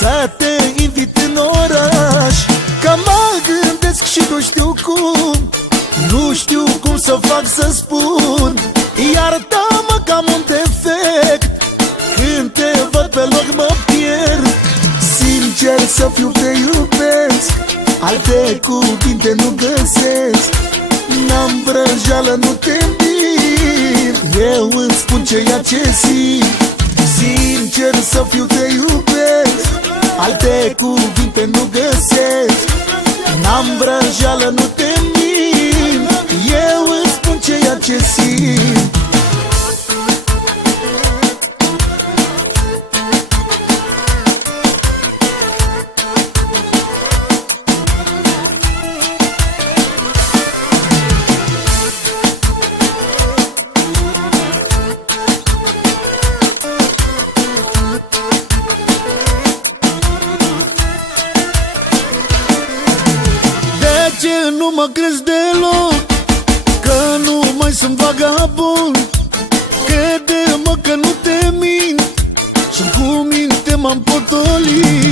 să te invit în oraș, că mă gândesc și nu știu cum. Nu știu cum să fac să spun. Iartă-mă că am un defect, când te văd pe loc mă pierd. Sincer să fiu, te iubesc, alte cuvinte nu găsesc. N-am vrăjeală, nu te mint, eu îți spun ceea ce simt. Sincer să fiu, te iubesc, alte cuvinte nu găsesc. N-am vrăjeală, nu te mint, eu îți spun ceea ce simt. Nu mă crezi deloc că nu mai sunt vagabond. Crede-mă că nu te mint și cu minte m-am potolit.